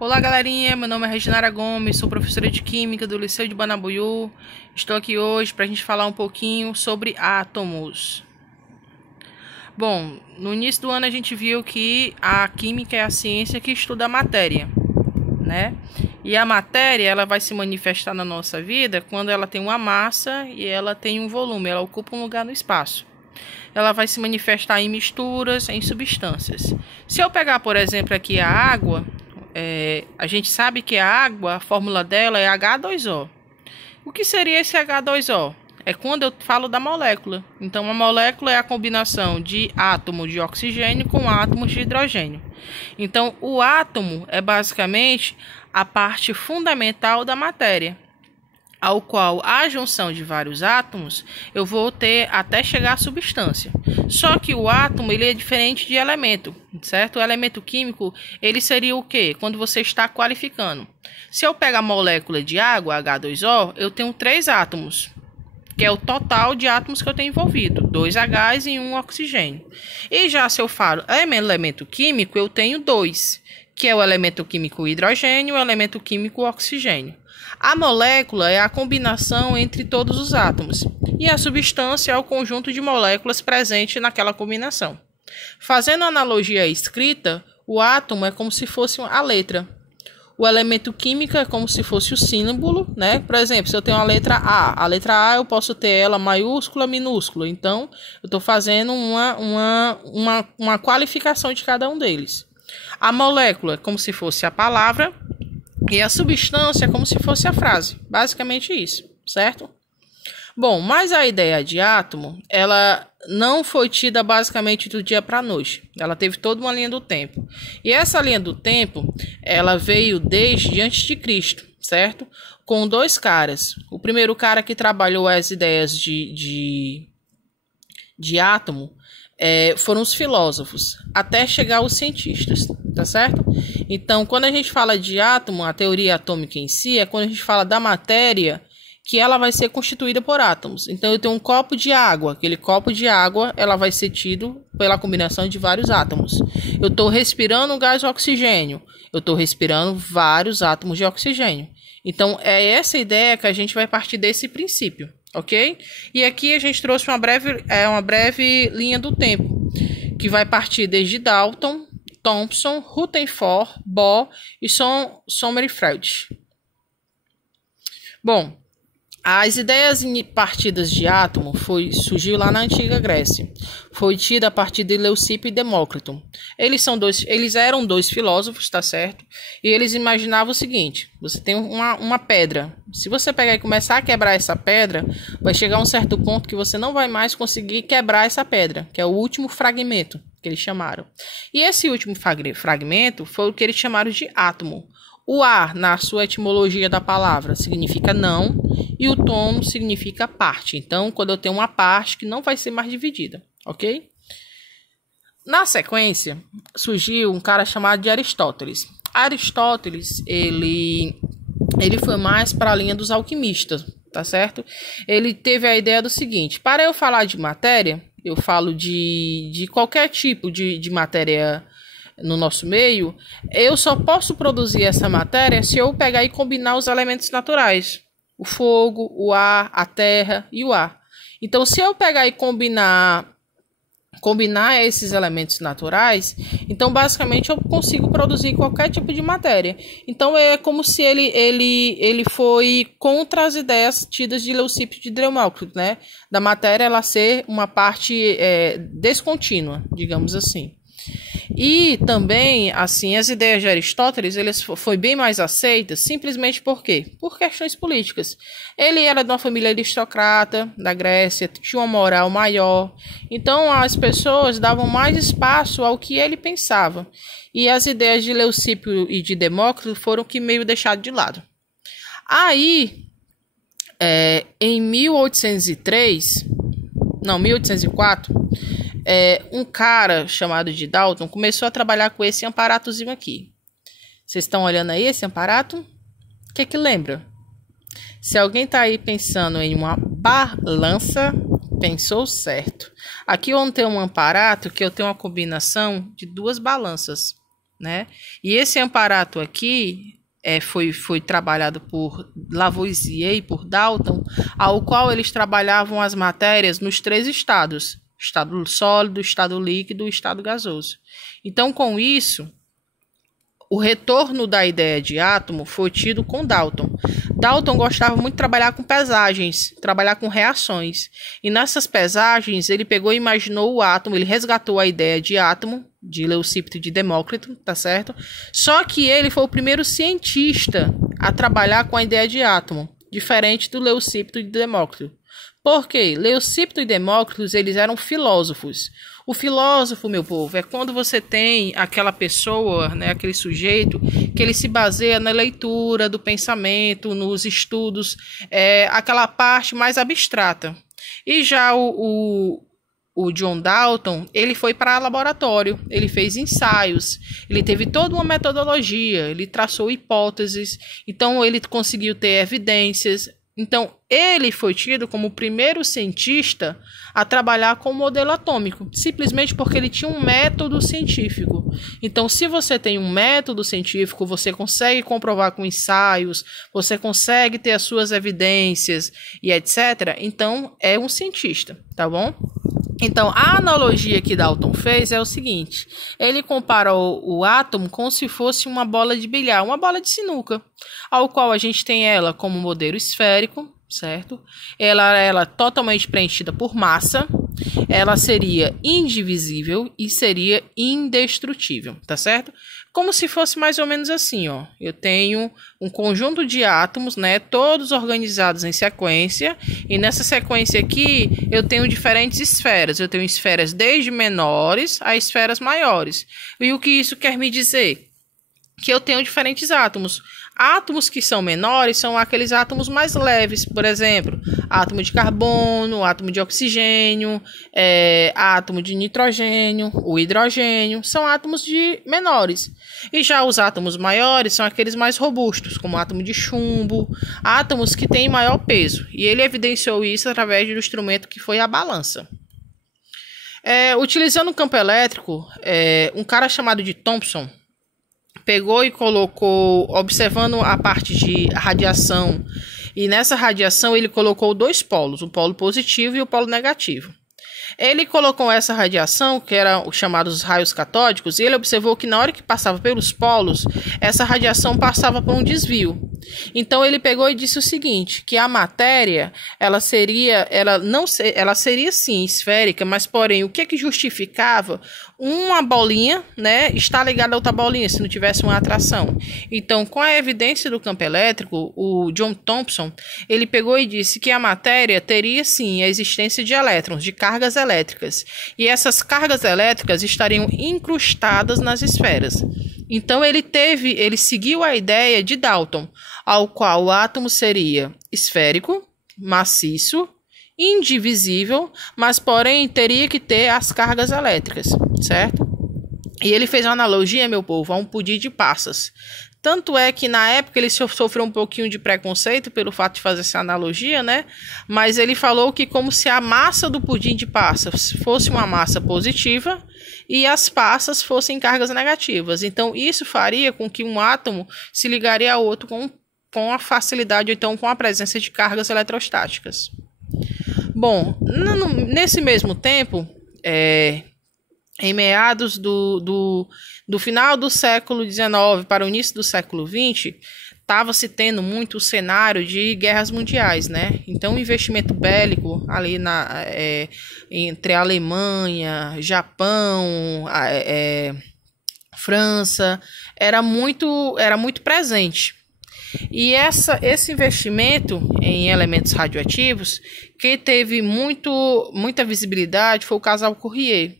Olá galerinha, meu nome é Reginara Gomes, sou professora de Química do Liceu de Banabuiú. Estou aqui hoje para a gente falar um pouquinho sobre átomos. Bom, no início do ano a gente viu que a Química é a ciência que estuda a matéria, né? E a matéria ela vai se manifestar na nossa vida quando ela tem uma massa e ela tem um volume, ela ocupa um lugar no espaço. Ela vai se manifestar em misturas, em substâncias. Se eu pegar, por exemplo, aqui a água, a gente sabe que a água, a fórmula dela é H2O. O que seria esse H2O? É quando eu falo da molécula. Então, a molécula é a combinação de átomos de oxigênio com átomos de hidrogênio. Então, o átomo é basicamente a parte fundamental da matéria, ao qual a junção de vários átomos eu vou ter até chegar à substância. Só que o átomo ele é diferente de elemento, certo? O elemento químico ele seria o quê? Quando você está qualificando. Se eu pegar a molécula de água, H2O, eu tenho 3 átomos, que é o total de átomos que eu tenho envolvido, 2 Hs e 1 oxigênio. E já se eu falo elemento químico, eu tenho 2, que é o elemento químico hidrogênio e o elemento químico oxigênio. A molécula é a combinação entre todos os átomos e a substância é o conjunto de moléculas presente naquela combinação. Fazendo analogia à escrita, o átomo é como se fosse a letra. O elemento químico é como se fosse o símbolo, né? Por exemplo, se eu tenho a letra A eu posso ter ela maiúscula, minúscula. Então, eu estou fazendo uma qualificação de cada um deles. A molécula é como se fosse a palavra e a substância é como se fosse a frase. Basicamente isso, certo? Bom, mas a ideia de átomo, ela não foi tida basicamente do dia para a noite. Ela teve toda uma linha do tempo. E essa linha do tempo, ela veio desde antes de Cristo, certo? Com 2 caras. O primeiro cara que trabalhou as ideias de átomo foram os filósofos, até chegar os cientistas, tá certo? Então, quando a gente fala de átomo, a teoria atômica em si, é quando a gente fala da matéria que ela vai ser constituída por átomos. Então, eu tenho um copo de água. Aquele copo de água, ela vai ser tido pela combinação de vários átomos. Eu estou respirando o gás oxigênio. Eu estou respirando vários átomos de oxigênio. Então, é essa ideia que a gente vai partir desse princípio, ok? E aqui a gente trouxe uma breve linha do tempo, que vai partir desde Dalton, Thomson, Rutherford, Bohr e Sommerfeld. Bom, as ideias partidas de átomo surgiu lá na antiga Grécia. Foi tida a partir de Leucipo e Demócrito. Eles eram 2 filósofos, tá certo? E eles imaginavam o seguinte: você tem uma pedra. Se você pegar e começar a quebrar essa pedra, vai chegar a um certo ponto que você não vai mais conseguir quebrar essa pedra, que é o último fragmento que eles chamaram. E esse último fragmento foi o que eles chamaram de átomo. O A, na sua etimologia da palavra, significa não, e o tomo significa parte. Então, quando eu tenho uma parte que não vai ser mais dividida, ok? Na sequência, surgiu um cara chamado de Aristóteles. Aristóteles, ele foi mais para a linha dos alquimistas, tá certo? Ele teve a ideia do seguinte: para eu falar de matéria, eu falo de qualquer tipo de matéria no nosso meio, eu só posso produzir essa matéria se eu pegar e combinar os elementos naturais. O fogo, o ar, a terra e o ar. Então, se eu pegar e combinar esses elementos naturais, então basicamente eu consigo produzir qualquer tipo de matéria. Então é como se ele foi contra as ideias tidas de Leucipo e de Demócrito, né? Da matéria ela ser uma parte descontínua, digamos assim. E também, assim, as ideias de Aristóteles foi bem mais aceitas, simplesmente por quê? Por questões políticas. Ele era de uma família aristocrata da Grécia, tinha uma moral maior, então as pessoas davam mais espaço ao que ele pensava. E as ideias de Leucipo e de Demócrito foram que meio deixadas de lado. Aí, em 1804, um cara chamado de Dalton começou a trabalhar com esse aparatozinho aqui. Vocês estão olhando aí esse aparato? O que lembra? Se alguém está aí pensando em uma balança, pensou certo. Aqui eu tenho um aparato que eu tenho uma combinação de 2 balanças. né? E esse amparato aqui foi trabalhado por Lavoisier e por Dalton, ao qual eles trabalhavam as matérias nos 3 estados: estado sólido, estado líquido e estado gasoso. Então, com isso, o retorno da ideia de átomo foi tido com Dalton. Dalton gostava muito de trabalhar com pesagens, trabalhar com reações. E nessas pesagens, ele pegou e imaginou o átomo, ele resgatou a ideia de átomo, de Leucíptero e de Demócrito, tá certo? Só que ele foi o primeiro cientista a trabalhar com a ideia de átomo, diferente do Leucíptero e de Demócrito. Por quê? Leucíptero e Demócrito, eles eram filósofos. O filósofo, meu povo, é quando você tem aquela pessoa, né, aquele sujeito, que ele se baseia na leitura do pensamento, nos estudos, aquela parte mais abstrata. E já o John Dalton, ele foi para laboratório, ele fez ensaios, ele teve toda uma metodologia, ele traçou hipóteses, então ele conseguiu ter evidências. Então, ele foi tido como o primeiro cientista a trabalhar com o modelo atômico, simplesmente porque ele tinha um método científico. Então, se você tem um método científico, você consegue comprovar com ensaios, você consegue ter as suas evidências e etc., então é um cientista, tá bom? Então, a analogia que Dalton fez é o seguinte: ele comparou o átomo como se fosse uma bola de bilhar, uma bola de sinuca, ao qual a gente tem ela como modelo esférico, certo? Ela é totalmente preenchida por massa, ela seria indivisível e seria indestrutível, tá certo? Como se fosse mais ou menos assim, ó. Eu tenho um conjunto de átomos, né, todos organizados em sequência, e nessa sequência aqui eu tenho diferentes esferas. Eu tenho esferas desde menores a esferas maiores. E o que isso quer me dizer? Que eu tenho diferentes átomos. Átomos que são menores são aqueles átomos mais leves, por exemplo, átomo de carbono, átomo de oxigênio, átomo de nitrogênio, o hidrogênio, são átomos menores. E já os átomos maiores são aqueles mais robustos, como o átomo de chumbo, átomos que têm maior peso. E ele evidenciou isso através do instrumento que foi a balança. Utilizando o campo elétrico, um cara chamado de Thomson pegou e colocou, observando a parte de radiação, e nessa radiação ele colocou 2 polos, o polo positivo e o polo negativo. Ele colocou essa radiação, que eram os chamados raios catódicos, e ele observou que na hora que passava pelos polos, essa radiação passava por um desvio. Então ele pegou e disse o seguinte, que a matéria, ela seria sim esférica, mas porém o que justificava uma bolinha, né, estar ligada a outra bolinha se não tivesse uma atração? Então, com a evidência do campo elétrico, o John Thomson, ele pegou e disse que a matéria teria sim a existência de elétrons, de cargas elétricas, e essas cargas elétricas estariam incrustadas nas esferas. Então ele seguiu a ideia de Dalton, ao qual o átomo seria esférico, maciço, indivisível, mas porém teria que ter as cargas elétricas, certo? E ele fez uma analogia, meu povo, a um pudim de passas. Tanto é que na época ele sofreu um pouquinho de preconceito pelo fato de fazer essa analogia, né? Mas ele falou que como se a massa do pudim de passas fosse uma massa positiva e as passas fossem cargas negativas. Então isso faria com que um átomo se ligaria ao outro com a facilidade, ou então com a presença de cargas eletrostáticas. Bom, nesse mesmo tempo, em meados do final do século XIX para o início do século XX, estava se tendo muito o cenário de guerras mundiais, né? Então, o investimento bélico ali entre a Alemanha, Japão, França, era muito presente. E esse investimento em elementos radioativos, que teve muita visibilidade, foi o casal Curie.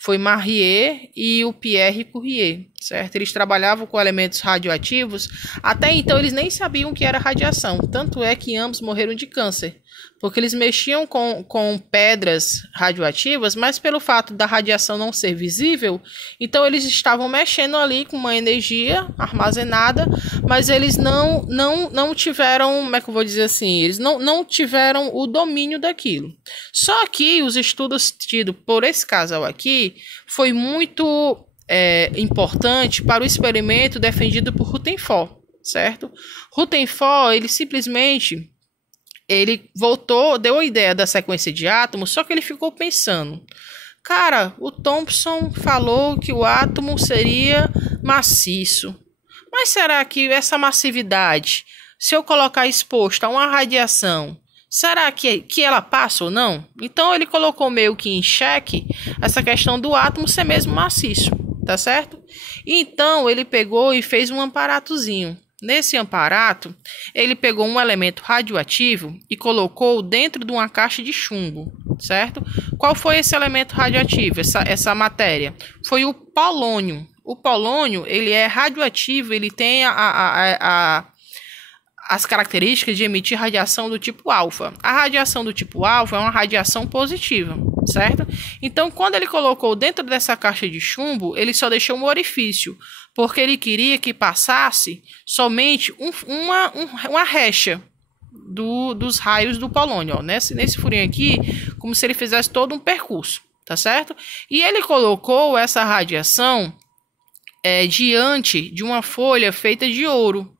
Foi Marie e o Pierre Curie, certo? Eles trabalhavam com elementos radioativos. Até então eles nem sabiam o que era radiação. Tanto é que ambos morreram de câncer. Porque eles mexiam com pedras radioativas, mas pelo fato da radiação não ser visível, então eles estavam mexendo ali com uma energia armazenada, mas eles não tiveram, como é que eu vou dizer assim, eles não tiveram o domínio daquilo. Só que os estudos tidos por esse casal aqui foi muito importante para o experimento defendido por Rutherford, certo? Rutherford, ele simplesmente deu a ideia da sequência de átomos, só que ele ficou pensando, cara, o Thomson falou que o átomo seria maciço, mas será que essa massividade, se eu colocar exposto a uma radiação, será que ela passa ou não? Então ele colocou meio que em xeque essa questão do átomo ser mesmo maciço, tá certo? Então ele pegou e fez um aparatozinho. Nesse aparato, ele pegou um elemento radioativo e colocou dentro de uma caixa de chumbo, certo? Qual foi esse elemento radioativo, essa matéria? Foi o polônio. O polônio, ele é radioativo, ele tem as características de emitir radiação do tipo alfa. A radiação do tipo alfa é uma radiação positiva, certo? Então, quando ele colocou dentro dessa caixa de chumbo, ele só deixou um orifício, porque ele queria que passasse somente uma recha dos raios do polônio. Ó. Nesse furinho aqui, como se ele fizesse todo um percurso, tá certo? E ele colocou essa radiação diante de uma folha feita de ouro.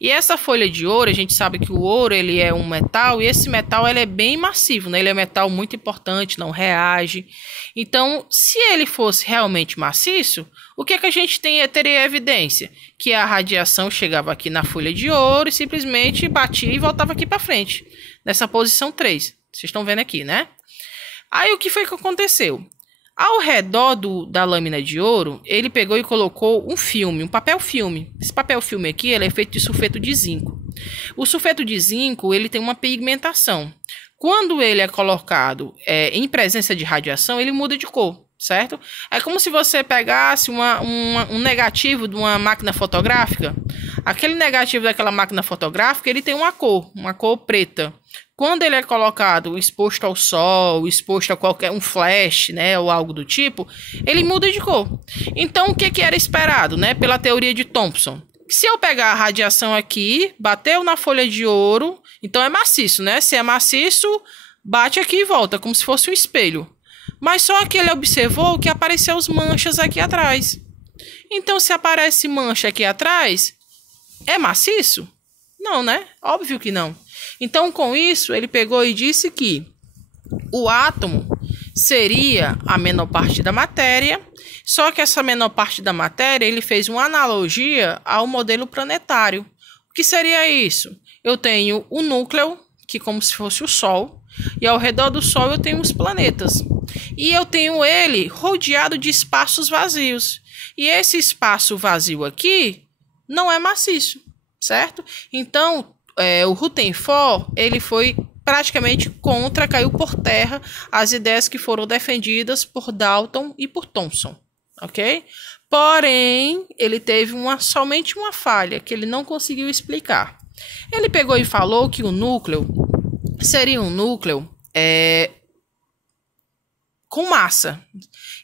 E essa folha de ouro, a gente sabe que o ouro ele é um metal, e esse metal ele é bem massivo, né? Ele é um metal muito importante, não reage. Então, se ele fosse realmente maciço, o que a gente teria evidência? Que a radiação chegava aqui na folha de ouro e simplesmente batia e voltava aqui para frente, nessa posição 3. Vocês estão vendo aqui, né? Aí o que foi que aconteceu? Ao redor da lâmina de ouro, ele pegou e colocou um filme, um papel filme. Esse papel filme aqui ele é feito de sulfeto de zinco. O sulfeto de zinco ele tem uma pigmentação. Quando ele é colocado em presença de radiação, ele muda de cor, certo? É como se você pegasse um negativo de uma máquina fotográfica. Aquele negativo daquela máquina fotográfica ele tem uma cor preta. Quando ele é colocado exposto ao sol, exposto a qualquer flash, né, ou algo do tipo, ele muda de cor. Então, o que era esperado, né, pela teoria de Thomson? Se eu pegar a radiação aqui, bateu na folha de ouro, então é maciço, né? Se é maciço, bate aqui e volta, como se fosse um espelho. Mas só que ele observou que apareceu as manchas aqui atrás. Então, se aparece mancha aqui atrás, é maciço? Não, né? Óbvio que não. Então, com isso, ele pegou e disse que o átomo seria a menor parte da matéria, só que essa menor parte da matéria, ele fez uma analogia ao modelo planetário. O que seria isso? Eu tenho o núcleo, que é como se fosse o Sol, e ao redor do Sol eu tenho os planetas. E eu tenho ele rodeado de espaços vazios. E esse espaço vazio aqui não é maciço, certo? Então, o Rutherford, ele foi praticamente caiu por terra as ideias que foram defendidas por Dalton e por Thomson, ok? Porém, ele teve somente uma falha, que ele não conseguiu explicar. Ele pegou e falou que o núcleo seria um núcleo com massa.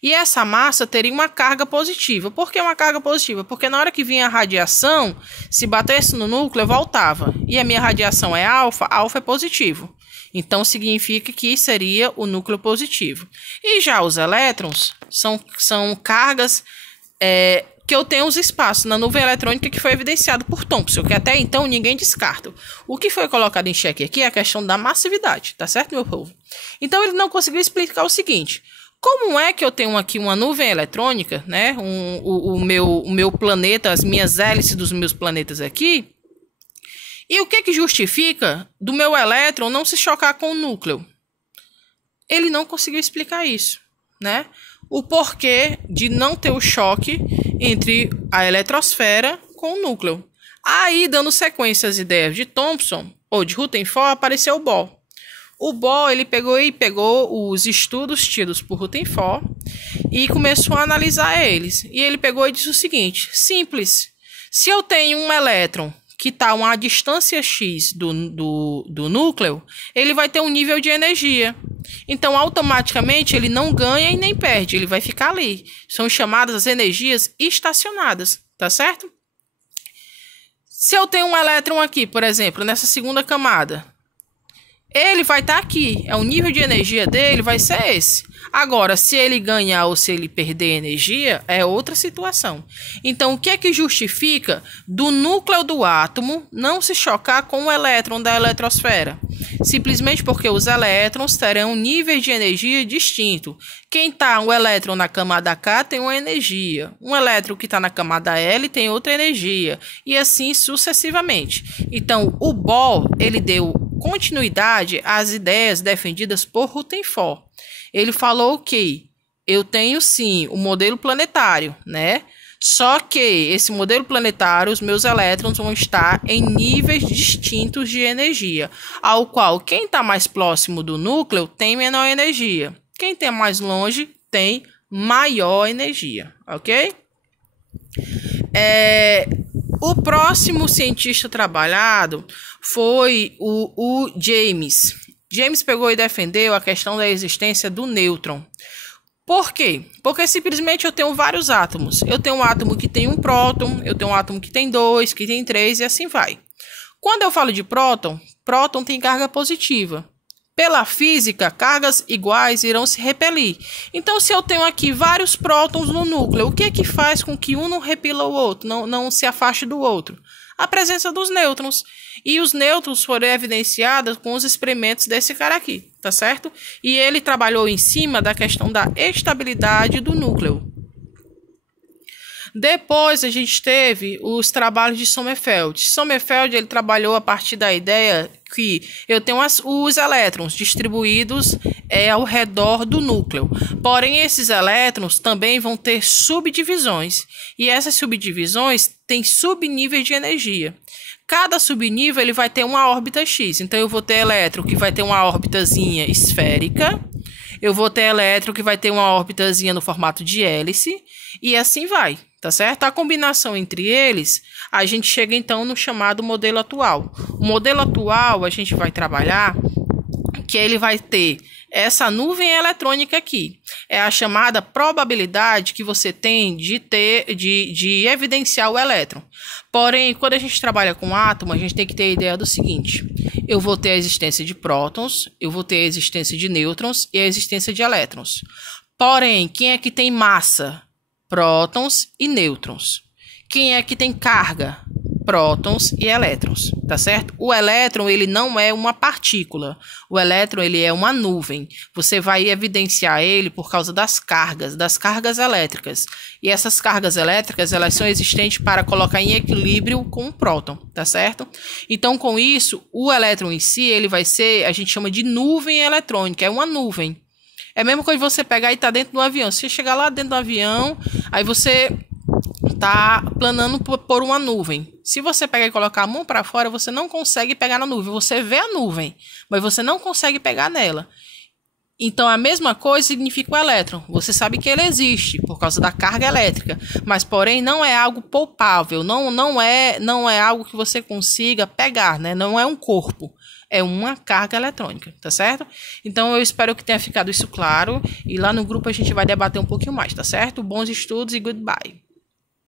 E essa massa teria uma carga positiva. Por que uma carga positiva? Porque na hora que vinha a radiação, se batesse no núcleo, voltava. E a minha radiação é alfa, alfa é positivo. Então, significa que seria o núcleo positivo. E já os elétrons são cargas que eu tenho os espaços na nuvem eletrônica que foi evidenciado por Thomson, que até então ninguém descarta. O que foi colocado em xeque aqui é a questão da massividade, tá certo, meu povo? Então, ele não conseguiu explicar o seguinte: como é que eu tenho aqui uma nuvem eletrônica, né? O meu planeta, as minhas hélices dos meus planetas aqui, e o que justifica do meu elétron não se chocar com o núcleo? Ele não conseguiu explicar isso, né? O porquê de não ter o choque entre a eletrosfera com o núcleo. Aí, dando sequência às ideias de Thomson ou de Rutherford, apareceu o Bohr. O Bohr, ele pegou os estudos tidos por Rutherford e começou a analisar eles. E ele pegou e disse o seguinte: simples. Se eu tenho um elétron que está a uma distância x do núcleo, ele vai ter um nível de energia. Então, automaticamente, ele não ganha e nem perde. Ele vai ficar ali. São chamadas as energias estacionadas, tá certo? Se eu tenho um elétron aqui, por exemplo, nessa segunda camada, ele vai estar aqui. O nível de energia dele vai ser esse. Agora, se ele ganhar ou se ele perder energia, é outra situação. Então, o que é que justifica do núcleo do átomo não se chocar com o elétron da eletrosfera? Simplesmente porque os elétrons terão níveis de energia distintos. O elétron na camada K tem uma energia. Um elétron que está na camada L tem outra energia. E assim sucessivamente. Então, o Bohr, ele deu continuidade às ideias defendidas por Rutherford. Ele falou que eu tenho sim o modelo planetário, né? Só que esse modelo planetário, os meus elétrons vão estar em níveis distintos de energia, ao qual quem está mais próximo do núcleo tem menor energia. Quem está mais longe tem maior energia, ok? O próximo cientista trabalhado foi o James. James pegou e defendeu a questão da existência do nêutron. Por quê? Porque simplesmente eu tenho vários átomos. Eu tenho um átomo que tem um próton, eu tenho um átomo que tem 2, que tem 3 e assim vai. Quando eu falo de próton, próton tem carga positiva. Pela física, cargas iguais irão se repelir. Então, se eu tenho aqui vários prótons no núcleo, o que é que faz com que um não repela o outro, não se afaste do outro? A presença dos nêutrons. E os nêutrons foram evidenciados com os experimentos desse cara aqui, tá certo? E ele trabalhou em cima da questão da estabilidade do núcleo. Depois a gente teve os trabalhos de Sommerfeld. Sommerfeld ele trabalhou a partir da ideia que eu tenho os elétrons distribuídos ao redor do núcleo. Porém, esses elétrons também vão ter subdivisões. E essas subdivisões têm subníveis de energia. Cada subnível ele vai ter uma órbita X. Então, eu vou ter elétron que vai ter uma órbitazinha esférica. Eu vou ter elétron que vai ter uma órbitazinha no formato de hélice. E assim vai, tá certo? A combinação entre eles, a gente chega então no chamado modelo atual. O modelo atual, a gente vai trabalhar que ele vai ter essa nuvem eletrônica aqui. É a chamada probabilidade que você tem de evidenciar o elétron. Porém, quando a gente trabalha com átomo, a gente tem que ter a ideia do seguinte: eu vou ter a existência de prótons, eu vou ter a existência de nêutrons e a existência de elétrons. Porém, quem é que tem massa? Prótons e nêutrons. Quem é que tem carga? Prótons e elétrons, tá certo? O elétron, ele não é uma partícula. O elétron, ele é uma nuvem. Você vai evidenciar ele por causa das cargas elétricas. E essas cargas elétricas, elas são existentes para colocar em equilíbrio com o próton, tá certo? Então, com isso, o elétron em si, ele vai ser, a gente chama de nuvem eletrônica, é uma nuvem. É mesmo quando você pegar e tá dentro do avião. Se você chegar lá dentro do avião, aí você tá planando por uma nuvem. Se você pegar e colocar a mão para fora, você não consegue pegar na nuvem. Você vê a nuvem, mas você não consegue pegar nela. Então, a mesma coisa significa o elétron. Você sabe que ele existe por causa da carga elétrica, mas, porém, não é algo palpável. Não é algo que você consiga pegar, né? Não é um corpo. É uma carga eletrônica, tá certo? Então, eu espero que tenha ficado isso claro. E lá no grupo a gente vai debater um pouquinho mais, tá certo? Bons estudos e goodbye.